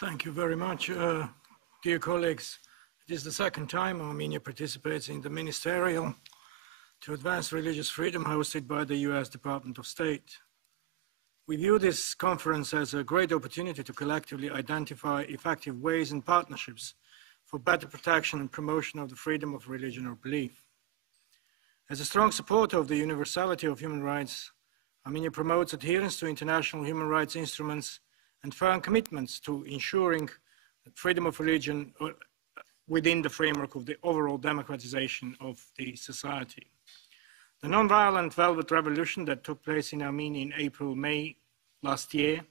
Thank you very much. Dear colleagues, it is the second time Armenia participates in the Ministerial to Advance Religious Freedom hosted by the US Department of State. We view this conference as a great opportunity to collectively identify effective ways and partnerships for better protection and promotion of the freedom of religion or belief. As a strong supporter of the universality of human rights, Armenia promotes adherence to international human rights instruments and firm commitments to ensuring freedom of religion within the framework of the overall democratization of the society. The non-violent Velvet Revolution that took place in Armenia in April-May last year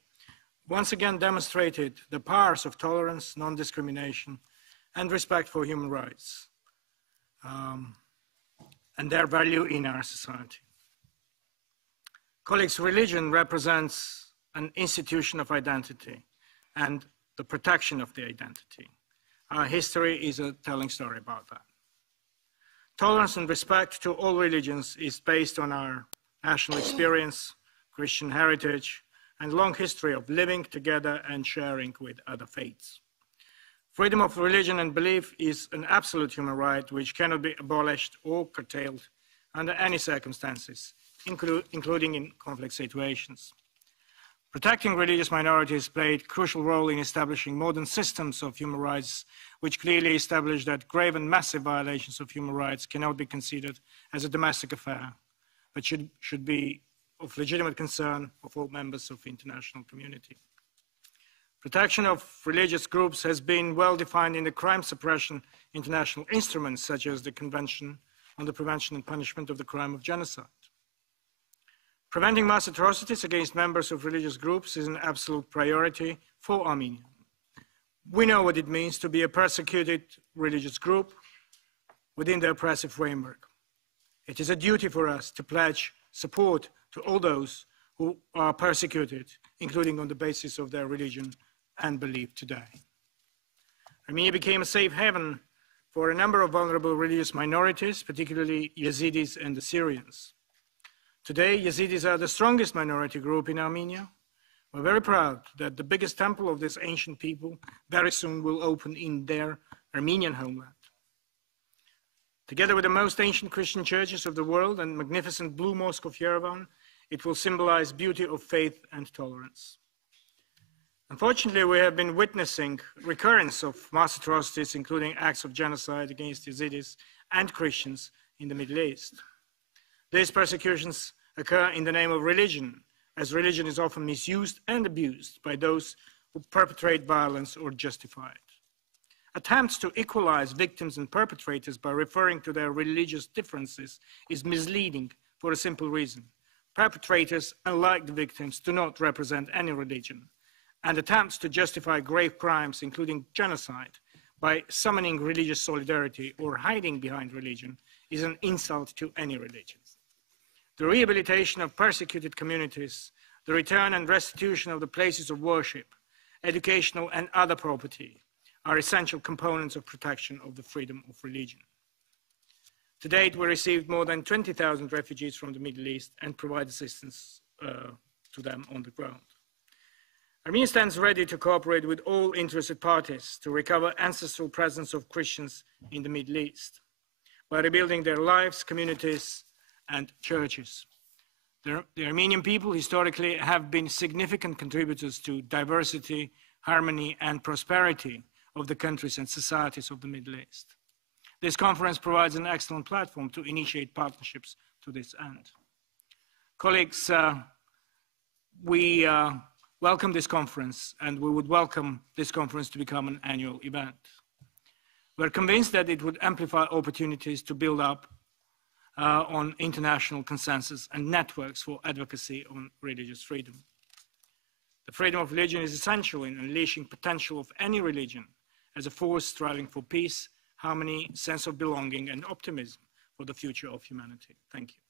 once again demonstrated the powers of tolerance, non-discrimination, and respect for human rights and their value in our society. Colleagues, religion represents an institution of identity and the protection of the identity. Our history is a telling story about that. Tolerance and respect to all religions is based on our national experience, Christian heritage, and long history of living together and sharing with other faiths. Freedom of religion and belief is an absolute human right which cannot be abolished or curtailed under any circumstances, including in conflict situations. Protecting religious minorities played a crucial role in establishing modern systems of human rights, which clearly establish that grave and massive violations of human rights cannot be considered as a domestic affair, but should be of legitimate concern of all members of the international community. Protection of religious groups has been well defined in the crime suppression international instruments, such as the Convention on the Prevention and Punishment of the Crime of Genocide. Preventing mass atrocities against members of religious groups is an absolute priority for Armenia. We know what it means to be a persecuted religious group within the oppressive framework. It is a duty for us to pledge support to all those who are persecuted, including on the basis of their religion and belief today. Armenia became a safe haven for a number of vulnerable religious minorities, particularly Yazidis and the Syrians. Today, Yazidis are the strongest minority group in Armenia. We're very proud that the biggest temple of this ancient people very soon will open in their Armenian homeland. Together with the most ancient Christian churches of the world and magnificent Blue Mosque of Yerevan, it will symbolize beauty of faith and tolerance. Unfortunately, we have been witnessing recurrence of mass atrocities, including acts of genocide against Yazidis and Christians in the Middle East. These persecutions occur in the name of religion, as religion is often misused and abused by those who perpetrate violence or justify it. Attempts to equalize victims and perpetrators by referring to their religious differences is misleading for a simple reason. Perpetrators, unlike the victims, do not represent any religion, and attempts to justify grave crimes, including genocide, by summoning religious solidarity or hiding behind religion is an insult to any religion. The rehabilitation of persecuted communities, the return and restitution of the places of worship, educational and other property are essential components of protection of the freedom of religion. To date, we received more than 20,000 refugees from the Middle East and provide assistance to them on the ground. Armenia stands ready to cooperate with all interested parties to recover ancestral presence of Christians in the Middle East by rebuilding their lives, communities, and churches. The Armenian people historically have been significant contributors to diversity, harmony, and prosperity of the countries and societies of the Middle East. This conference provides an excellent platform to initiate partnerships to this end. Colleagues, we welcome this conference, and we would welcome this conference to become an annual event. We're convinced that it would amplify opportunities to build up on international consensus and networks for advocacy on religious freedom. The freedom of religion is essential in unleashing potential of any religion as a force striving for peace, harmony, sense of belonging, and optimism for the future of humanity. Thank you.